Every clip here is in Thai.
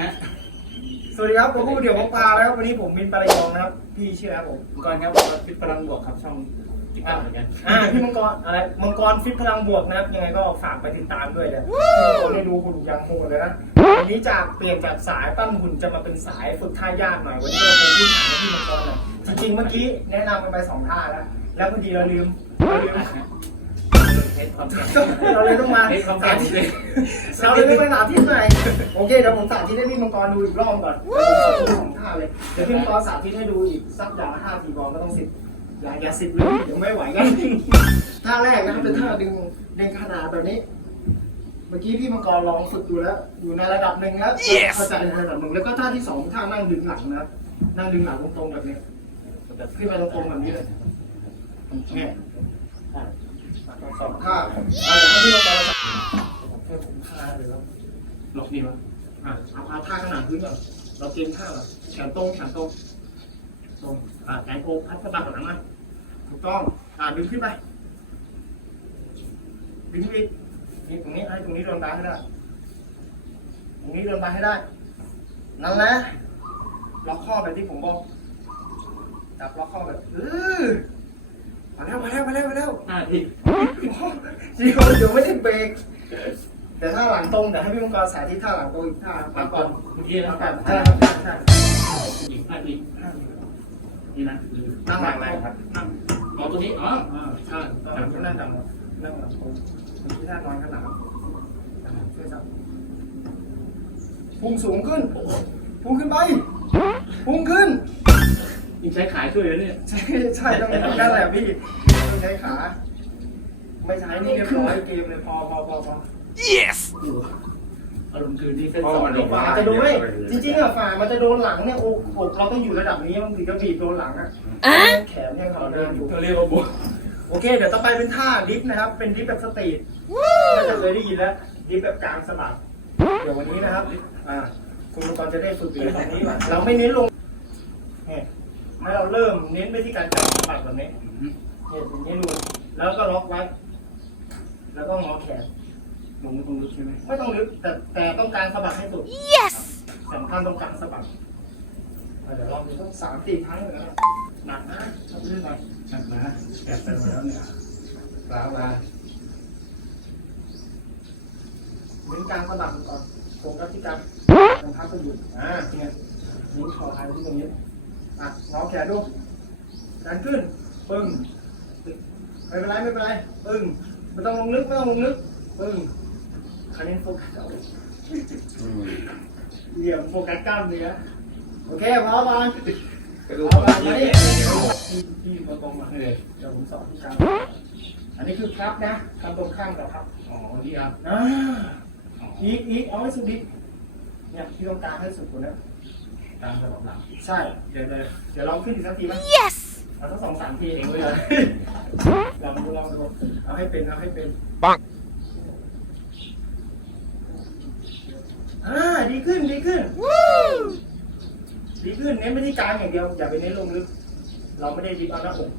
ฮะสวัสดีครับผมผู้เดี่ยวของปลาแล้ววันนี้ผมมินปลายองนะครับ พี่ชื่ออะไรครับผมก่อนครับผมฟิตพลังบวกครับช่องติดตามเหมือนกันอ่าพี่มังกรอะไรมังกรฟิตพลังบวกนะครับ ยังไงก็ฝากไปติดตามด้วยเดี๋ยวพี่มังกรได้ดูหุ่นยังโหดเลยนะวันนี้จากเปลี่ยนจากสายปั้นหุ่นจะมาเป็นสายฝึกท่ายากหน่อยวันนี้เราคงพื้นฐานให้พี่มังกรหน่อยจริงๆเมื่อกี้แนะนำกันไปสองท่าแล้วแล้วพอดีเราลืมเราลืม เทสความแข็งเราเลยต้องมาเทสความแข็งเลยเราเลยต้องไปสาธิตหน่อยโอเคเดี๋ยวผมสาธิตให้พี่มังกรดูอีกรอบก่อนเดี๋ยวผมขอดูของท่าเลยเดี๋ยวพี่มังกรสาธิตให้ดูอีกสักอย่างละห้าทีก่อนก็ต้องสิบอย่าอย่าสิบเลยเดี๋ยวไม่ไหวกันท่าแรกนะครับเป็นท่าดึงดึงขนาดแบบนี้ เมื่อกี้พี่มังกรลองฝึกดูแล้ว อยู่ในระดับหนึ่งแล้วเข้าใจในระดับหนึ่งแล้วก็ท่าที่สองท่านั่งดึงหลังนะครับนั่งดึงหลังตรงๆแบบนี้ขึ้นมาตรงๆแบบนี้เลยเนี่ย สองท่าเอาเดี๋ยวให้พี่มังกรเพื่อผมท่าเลยแล้วหลบนี่วะอะเอาเอาท่าขนาดพื้นก่อนเราเตรียมท่าก่อนแขนตรงแขนตรงตรงอ่าแขนโค้งพัดสะบัดหลังมาถูกต้องอ่าดึงขึ้นไปดึงขึ้นไปอีกนี่ตรงนี้ให้ตรงนี้โดนบาให้ได้ตรงนี้โดนบาให้ได้ นั่นแหละล็อกข้อแบบที่ผมบอกจับล็อกข้อแบบเออ มาแล้วมาแล้วมาแล้วมาแล้วห้าทีจริงๆเดี๋ยวไม่ได้เบรกแต่ถ้าหลังตรงเดี๋ยวให้พี่มังกรสาธิตท่าหลังตรงอีกท่ามาก่อนเมื่อกี้นะมาคก่รัอบนใช่ครับใช่อีกห้าทีนี่นะนั่งหลังไหนครับนั่งอ๋อตรงนี้อ๋ออ๋อใช่นั่งนั่งหลังนั่งหลังตรงที่ท่านอนข้างหลังช่วยครับพุ่งสูงขึ้นพุ่งขึ้นไปพุ่งขึ้น ยิงใช้ขายช่วยเลยเนี่ย ใช่ใช่ต้องต้องนั่นแหละพี่ต้องใช้ขา ไม่ใช้นี่เรียบร้อยเกมเลยพอพอพอพออารมณ์คืนที่เส้นสองฝาจะโดนไหมจริงๆอะฝามันจะโดนหลังเนี่ยอกอกเราต้องอยู่ระดับนี้มันถึงจะบีบโดนหลังอะแขนยังเขาเดินอยู่เขาเรียกว่าบวกโอเค เดี๋ยวต่อไปเป็นท่าดิฟนะครับ เป็นดิฟแบบสตรีทน่าจะเคยได้ยินแล้วดิฟแบบกลางสะบัดเดี๋ยววันนี้นะครับ อ่า คุณมังกรจะได้ฝึกเลยตรงนี้ เราไม่เน้นลงเนี่ย ให้เราเริ่มเน้นไปที่การกางสะบัดแบบนี้เนี่ยอย่างนี้ดูแล้วก็ล็อกไว้ แล้วก็งอแขนลงตรงลึกใช่ไหมไม่ต้องลึกแต่แต่ต้องการสะบัดให้สุด yes สำคัญต้องการสะบัดอะเดี๋ยวลองดูสักสามสี่ครั้งเลยนะหนักนะทำเรื่องหนักหนักนะแอบไปแล้วเนี่ยกลางมาเน้นการสะบัดก่อนโฟกัสที่การรองเท้าก็หยุดอ่าเนี่ยนิ้วคอไทยที่ตรงนี้ อะงอแขนดูการขึ้น ปึ้งไม่เป็นไรไม่เป็นไร ปึ้งไม่ต้องลงลึกไม่ต้องลงลึก ปึ้งคันนี้โฟกัสเอาเหลี่ยมโฟกัสกล้ามเนื้อโอเคพร้อมกันกระดูเอากมาที่ที่เนี่ยที่ที่มาตรงมาเออเดี๋ยวผมสอนที่การอันนี้คือครับนะทำตรงข้างกับครับ อ๋อที่อะอ่าอีกอีกเอาให้สุดดิเนี่ยที่ต้องการให้สุดกว่านั้น ตามระบบหลัง ใช่ เดี๋ยวเดี๋ยวเดี๋ยวลองขึ้นอีกสักทีไหม yes เอาสักสองสามทีเองเลยลองดูลองดูเอาให้เป็นเอาให้เป็นปังอ่าดีขึ้นดีขึ้นดีขึ้นเน้นไปที่กลางอย่างเดียวอย่าไปเน้นลงลึก เราไม่ได้ดิฟเอาหน้าอก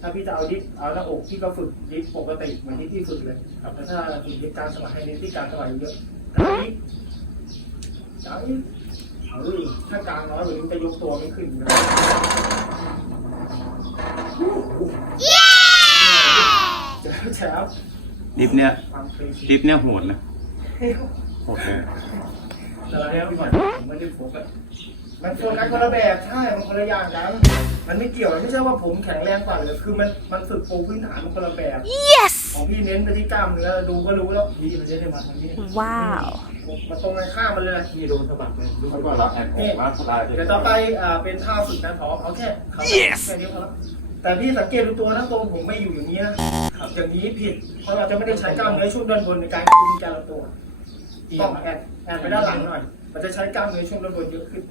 ถ้าพี่จะเอาดิฟเอาหน้าอกที่ก็ฝึกดิฟปกติเหมือนที่พี่ฝึกเลยครับแต่ถ้าฝึกดิฟการสมัครให้เน้นที่การสมัครเยอะกลางดิฟกลางดิฟเฮ้ย ถ้ากลางน้อยกว่านี้จะยกตัวไม่ขึ้นนะเจ๋วแจ๋วดิฟเนี่ยความเคยชินดิฟเนี่ยโหดนะโหดเลยแต่ละเรื่องมันไม่ได้โฟกัส มันโฟกัสคนละแบบใช่ มันคนละอย่างกัน มันไม่เกี่ยวไม่ใช่ว่าผมแข็งแรงกว่าเลยคือมันมันฝึกปูพื้นฐานมันคนละแบบ yes ของพี่เน้นไปที่กล้ามเนื้อดูก็รู้แล้วพี่มันจะได้มาทางนี้ Wow. มันตรงกันข้ามมันเลยที่โดนสะบัดเลยแล้วก็รับแอนของมาสลายเดี๋ยวต่อไปอ่าเป็นท่าฝึกการขอเอาแค่เขาแค่นี้พอแล้วแต่พี่สังเกตดูตัวนะตรงผมไม่อยู่อย่างนี้นะครับอย่างนี้ผิด เพราะเราจะไม่ได้ใช้กล้ามเนื้อช่วงด้านบนในการคุมการลำตัวต้องแอนแอนไปด้านหลังหน่อย มันจะใช้กล้ามเนื้อช่วงด้านบนเยอะขึ้น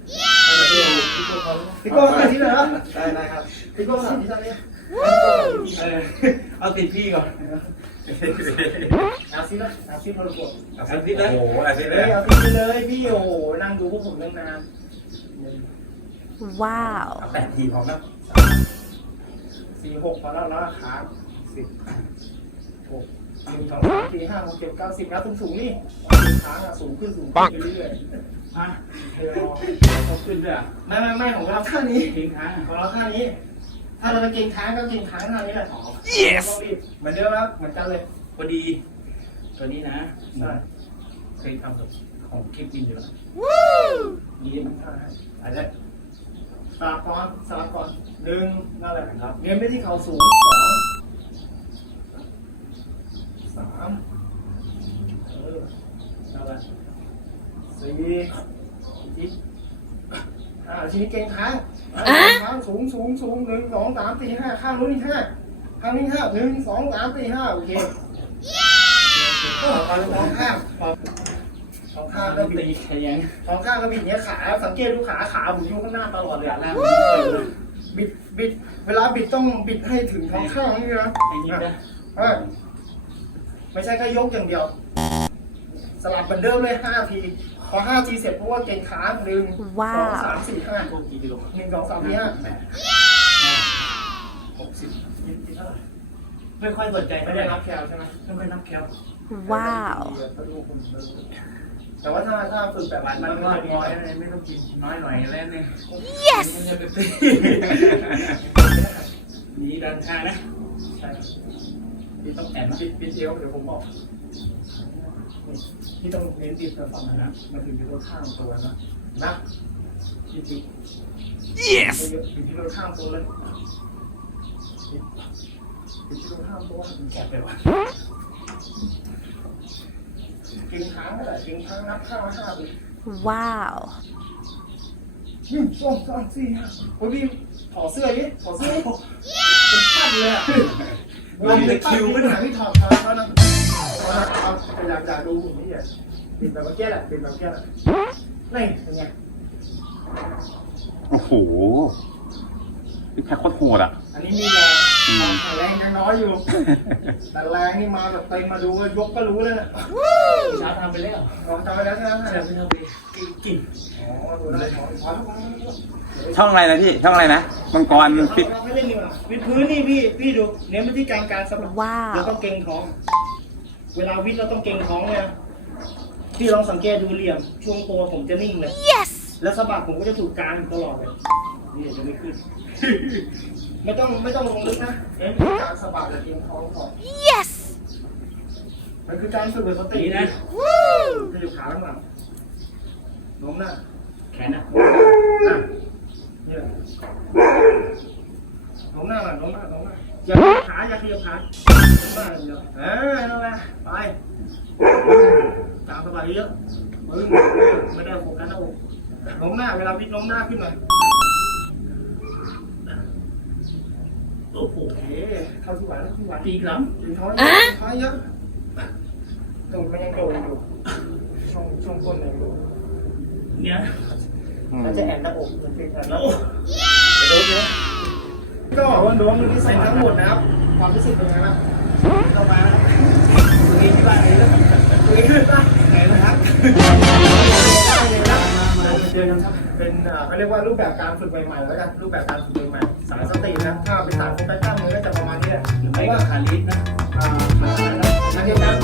พี่โก้สาธิตหน่อยครับได้ได้ครับพี่โก้สาธิตหน่อยเออเอาติดพี่ก่อนอาซินะอาซิพลกดเอาติดเลยโอ้โหอะไรเฮ้เนี่ยยเอาซิเลยพี่โอ้โหนั่งดูพวกผมตั้งนาน Wow. แปดทีพร้อมแล้วสี่หกพอแล้วแล้วขาสิบหกหนึ่งสองสามสี่ห้าหกเจ็ดเก้าสิบแล้วสูงสูงๆนี่ขาอะสูงขึ้นสูงขึ้นเรื่อยๆ ฮะเดี๋ยวรอเขาขึ้นด้วยอะไม่ไม่ไม่ของเราท่านี้ทิ้งค้างของเราท่านี้ ถ้าเราจะเก่งค้างก็เก่งค้างท่านี้แหละ yes เหมือนเดิมครับเหมือนกันเลยพอดี ตัวนี้นะใช่เคยทำกับของคลิปบินอยู่นะนี่ใช่อาจจะสลับก่อนสลับก่อนหนึ่งนั่นแหละครับเรียนไปที่เข่าสูงสองสามเออนั่นแหละ สี่อีกอ่าทีนี้เก่งค้างอ่าเก่งค้างสูงสูงสูงหนึ่งสองสามสี่ห้าข้างนู้นอีกห้าข้างนี้ห้าหนึ่งสองสามสี่ห้าโอเคพอสองข้างพอสองข้างก็บิดตีขยันสองข้างก็บิดเนี้ยขาสังเกตดูขาขาผมอยู่ข้างหน้าตลอดเลยขาอะล่างไม่เปิดเลยบิดบิด เวลาบิดต้องบิดให้ถึงท้องข้างนี่นะ ไอ้นี่นะเออไม่ใช่แค่ยกอย่างเดียว สลับเหมือนเดิมเลยห้าที พอห้าทีเสร็จเพราะว่าเก่งขาหนึ่งสว้าองวสามสี่ห้าพวกกี่กิโลหนึ่งสองสามสี่ห้าหกสิบบิดบิดเท่าไหร่ไม่ค่อยสนใจไม่ไม่ได้ได้นัรับบแคลใช่ไหมไม่ค่อยนับแคลว้าว แต่ว่าถ้าถ้าฝึกแบบมันมัมันนก็ก็จะมีน้อยไม่ต้องกินน้อยหน่อยแล้วเนี่ย yes มันจะไปตีมีด้านข้างนะใช่ที่ต้องแอนนะบิดบิดเอวเดี๋ยวผมบอกนี่ ที่ต้องเน้นบิดแบบฝั่งนั้นนะมันถึงจะโดนข้างตัวนะนะบิดบิด yes เยอะบิดที่โดนข้างตัวเลยบิดบิดที่โดนข้างตัวมันแกะไปวะกินค้างอะไรกินค้างนับข้าวห้าบิดว้าวหนึ่งสองสามสี่ห้าโอ้ยพี่ถอดเสื้อดิถอดเสื้อดิเป็นปั้นเลยอะลงในคิวไม่หนาที่ถอดเขาเขานะ เอาเอาอยากอยากดูหุ่นนี่อะบิดแบบเมื่อกี้แหละบิดแบบเมื่อกี้แหละนี่เป็นไงโอ้โหนี่แค่โคตรโหดอะ อันนี้มีแรงแรงยังน้อยอยู่ แต่แรงนี่มาแบบเต็มมาดูยกก็รู้เลยนะช้าทำไปแล้วลองจำไว้แล้วใช่ไหมเช้าไม่ทำไปกินอ๋อดูได้ขอขอขอช่องอะไรนะพี่ ช่องอะไรนะ มังกรฟิดวิดพื้นนี่พี่ พี่ดู เน้นไปที่การการสะบัดว้าวเราต้องเกรงท้อง เวลาวิดเราต้องเกรงท้องเนี่ยพี่ลองสังเกตดูเหลี่ยม ช่วงตัวผมจะนิ่งเลย yes แล้วสะบัดผมก็จะถูกกลางอยู่ตลอดเลยนี่จะไม่ขึ้น ไม่ต้องไม่ต้องลงลึกนะเน้นที่การสะบัดและเกรงท้องก่อน yes มันคือการฝึกแบบสตินี่นะขยับขาข้างหลังล้มหน้าแขนนะอะเนี่ยล้มหน้าหน่อยล้มหน้าล้มหน้า อย่าขยับขาอย่าขยับขาล้มหน้าอย่างเดียวเออนั่นแหละไปตามสบายเยอะมึงไม่ได้โฟกัสหน้าอกล้มหน้าเวลาวิดล้มหน้าขึ้นหน่อยโอ้โหเท่าที่ไหวแล้วที่ไหวตีกลัมถึงท้อยอะท้อยเยอะตูดมันยังโดนอยู่ช่วงช่วงต้นยังโดนเนี่ยมันจะแอนหน้าอกมันเป็นแอนหน้าอกจะโดนเยอะ ก็วันโดนมันที่ใส่ทั้งหมดนะครับความรู้สึกเป็นไงบ้างเข้ามาคุยที่บ้านนี้แล้วคุยที่บ้านไหนนะครับเจอกันครับเป็นเขาเรียกว่ารูปแบบการฝึกใหม่ๆแล้วกันรูปแบบการฝึกใหม่ๆสายสตินะถ้าเป็นสายโฟกัสกล้ามเนื้อก็จะประมาณนี้หละหรือไม่ก็ขาลิสนะอ่ามันจะการ